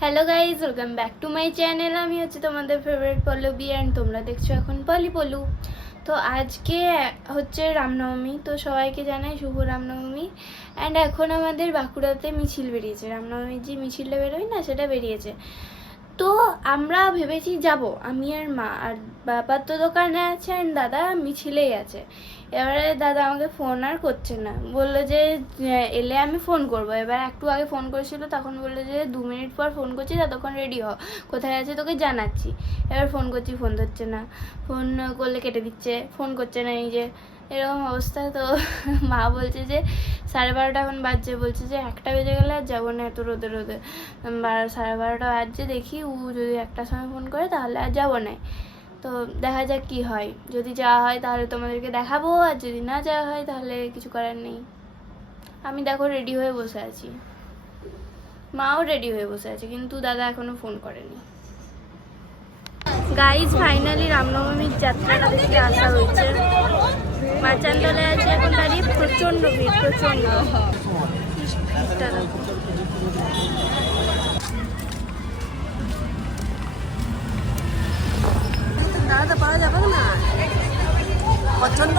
Hello guys, welcome back to my channel. আমি হচ্ছে তোমাদের ফেভারিট পল্লবী অ্যান্ড তোমরা দেখছো এখন পলি পলু। তো আজকে হচ্ছে রামনবমী, তো সবাইকে জানাই শুভ রামনবমী। অ্যান্ড এখন আমাদের বাঁকুড়াতে মিছিল বেরিয়েছে, রামনবমীর যে মিছিলটা বেরোয় না সেটা বেরিয়েছে। তো আমরা ভেবেছি যাব, আমি আর মা, আর বাবার তো দোকানে আছে অ্যান্ড দাদা মিছিলেই আছে। এবারে দাদা আমাকে ফোন আর করছে না, বললো যে এলে আমি ফোন করবো। এবার একটু আগে ফোন করেছিল, তখন বললো যে 2 মিনিট পর ফোন করছি, ততক্ষণ রেডি হ, কোথায় আছে তোকে জানাচ্ছি। এবার ফোন করছি, ফোন ধরছে না, ফোন করলে কেটে দিচ্ছে, ফোন করছে না, এই যে এরকম অবস্থা। তো মা বলছে যে 12:30 এখন বাজছে, বলছে যে 1টা বেজে গেলে আর যাবো না এত রোদে রোদে। 12:30 বাজছে, দেখি ও যদি 1টার সময় ফোন করে তাহলে আর যাবো না। তো দেখা যাক কি হয়, যদি যাওয়া হয় তাহলে তোমাদেরকে দেখাবো, আর যদি না যাওয়া হয় তাহলে কিছু করার নেই। আমি দেখো রেডি হয়ে বসে আছি, মাও রেডি হয়ে বসে আছে, কিন্তু দাদা এখনো ফোন করেনি। গাইজ ফাইনালি রামনবমীর যাত্রাটা দেখতে আসা হয়েছে। মাচানতলে আছে এখন দাঁড়িয়ে, প্রচন্ড ভিড়, প্রচন্ড ভিড়টা দেখো। দাঁড়াতে পারা যাবে না, পছন্দ।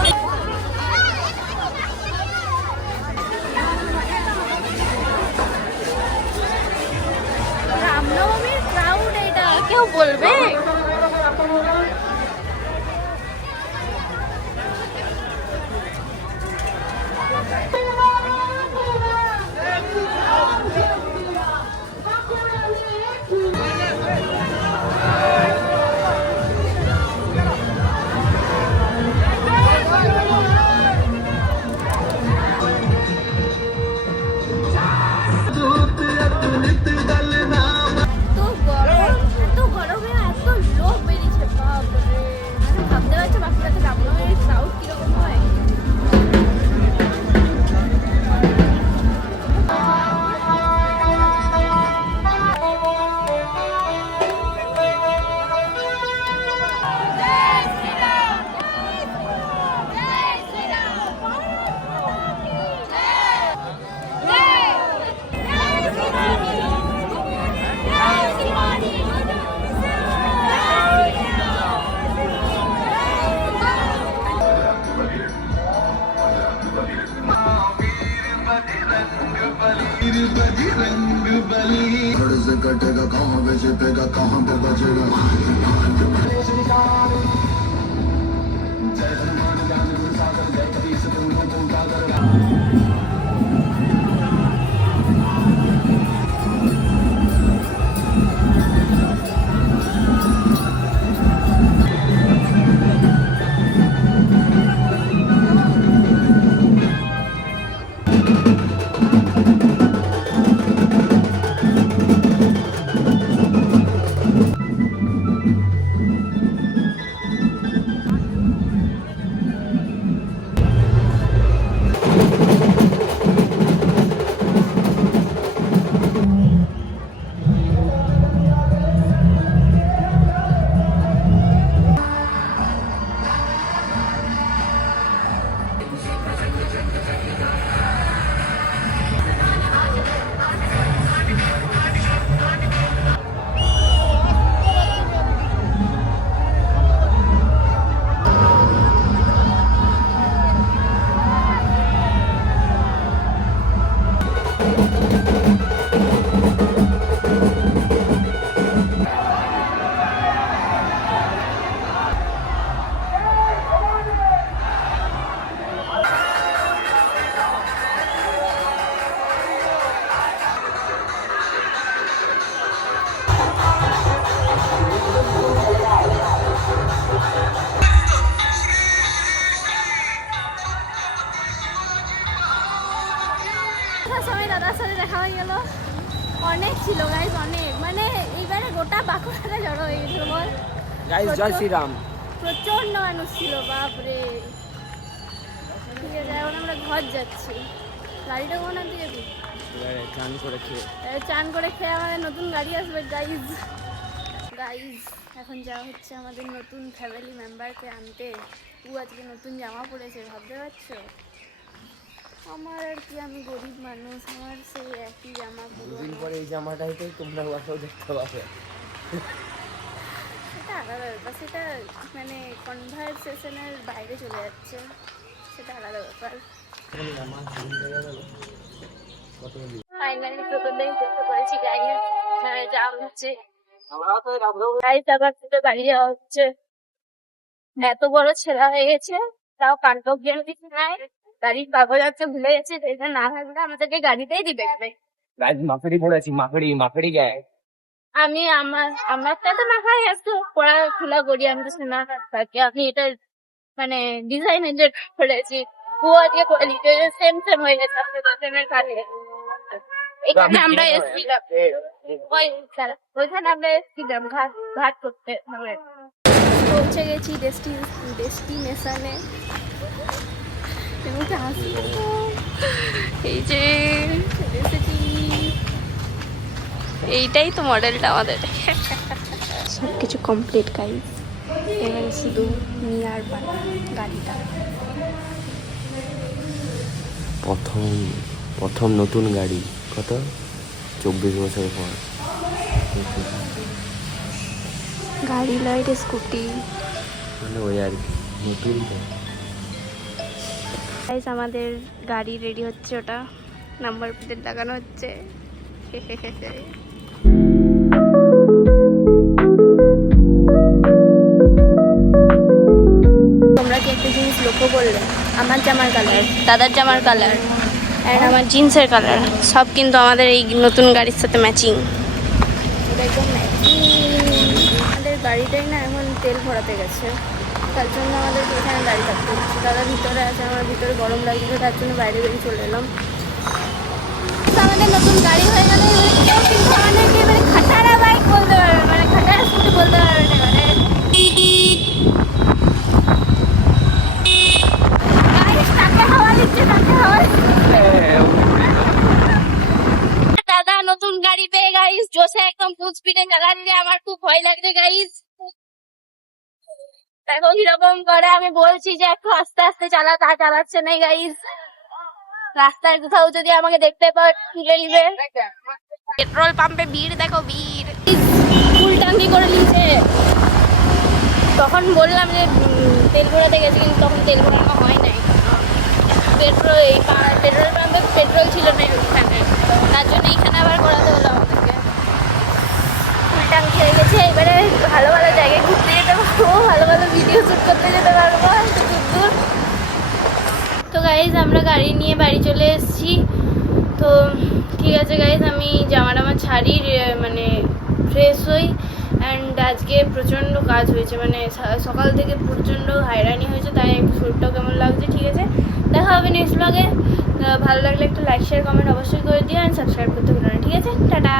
রামনবমীর ক্রাউড এটা কেউ বলবে? से कटेगा कहाँ पे छिपेगा कहाँ पे बचेगा। অনেক ছিল গাইজ, অনেক, মানে এইবারে গোটা বাঁকুড়াটা জড়ো হয়ে গেছিল বল। গাইস জয় শ্রীরাম। প্রচন্ড মানুষ ছিল, বাপরে। ঠিক আছে, এখন আমরা ঘর যাচ্ছি। গাড়িটা কোন দিকে যাবি? চান করে খেয়ে আমাদের নতুন গাড়ি আসবে গাইজ। গাইজ এখন যাওয়া হচ্ছে আমাদের নতুন ফ্যামিলি মেম্বারকে আনতে। ও আজকে নতুন জামা পরেছে, ভাবতে পারছো? আমার আর কি, আমি গরিব মানুষ, আমার সেই একই জামা দুদিন পুরো। পরে এই জামাটাইতেই তোমরা ওয়াশও দেখতে পাবে। সেটা আলাদা ব্যাপার, সেটা মানে কনভারসেশনের বাইরে চলে যাচ্ছে, সেটা আলাদা ব্যাপার। ফাইনালি প্রথমদিন দেখতে পেরেছি গাড়ি যাওয়া হচ্ছে, গাড়ি আবার থেকে বাড়ি যাওয়া হচ্ছে। এত বড় ছেঁড়া হয়ে গেছে, তাও কান্টক জ্ঞান কিছু নাই, গাড়ির কাগজ আছে ভুলে গেছে, যেটা না থাকলে আমাদেরকে গাড়িতেই দিবে। গাইজ মাফেরি পড়েছি, মাফেরি গায়ে। আমি আমারটা তো মাথায় একটু পড়াশোনা করি, আমি তো শোনা থাকি। আমি এটা মানে ডিজাইন এজেন্ট করেছি, বুয়া দিয়ে করি, সেম সেম হয়ে গেছে সেমের কাছে। এখানে আমরা এসেছিলাম, ওইখানে আমরা এসেছিলাম ঘাট করতে। পৌঁছে গেছি ডেস্টিনেশনে। এই যে চলে এসেছি, এইটাই তো মডেলটা আমাদের। সব কিছু কমপ্লিট গাইজ, এবারে শুধু নিয়ার পালা গাড়িটা। প্রথম নতুন গাড়ি, কত 24 বছর পর। গাড়ি লাইট স্কুটি, মানে ওই আর কি, নতুন তো। গাইজ আমাদের গাড়ি রেডি হচ্ছে, ওটা নাম্বার প্লেট লাগানো হচ্ছে। তোমরা কি একটা জিনিস লক্ষ্য করলে, আমার জামার কালার, দাদার জামার কালার আর আমার জিন্সের কালার সব কিন্তু আমাদের এই নতুন গাড়ির সাথে ম্যাচিং। একদম ম্যাচিং। আমাদের গাড়িটাই না এখন তেল ভরাতে গেছে, তার জন্য আমাদের এখানে গাড়ি থাকতে হচ্ছে। দাদা ভিতরে আছে, আমার ভিতরে গরম লাগছিল, তার জন্য বাইরে বেরিয়ে চলে এলাম। তো আমাদের নতুন গাড়ি হয়ে গেল, এবারে কেউ কিন্তু আমাদেরকে এবারে খাটারা বাইক বলতে পারবে, মানে খাটারা স্কুটি বলতে পারবে না। দাদা নতুন গাড়ি পেয়ে গাইস জোসে একদম ফুল স্পিডে চালাচ্ছে, আমার খুব ভয় লাগছে গাইস। দেখো কিরকম করে, আমি বলছি যে একটু আস্তে আস্তে চালা, তা চালাচ্ছে না গাইস। রাস্তায় কোথাও যদি আমাকে দেখতে পাও তুলে নিবে। পেট্রোল পাম্পে ভিড় দেখো, ভিড় ফুল টাঙ্কি করে নিয়েছে। তখন বললাম যে তেল ভরাতে গেছে, কিন্তু তখন তেল ভরানো হয় নাই। পেট্রোল পাম্পে পেট্রোল ছিল না ওখানে, তার জন্য এখানে আবার করাতে হলো আমাদেরকে। ফুল টাঙ্কি হয়ে গেছে, এবারে ভালো ভালো জায়গায় ঘুরতে যেতে পারবো, ভালো ভালো ভিডিও শুট করতে যেতে পারবো একটু দূর। তো গাইজ আমরা গাড়ি নিয়ে বাড়ি চলে এসেছি। তো ঠিক আছে গাইজ, আমি জামা টামা ছাড়ি, মানে ফ্রেশ হই। অ্যান্ড আজকে প্রচণ্ড কাজ হয়েছে, মানে সকাল থেকে প্রচণ্ড হয়রানি হয়েছে, তাই শরীরটাও কেমন লাগছে। ঠিক আছে, দেখা হবে নেক্সট ব্লগে। ভালো লাগলে একটা লাইক শেয়ার কমেন্ট অবশ্যই করে দিও, অ্যান্ড সাবস্ক্রাইব করতে ভুলো না। ঠিক আছে, টাটা।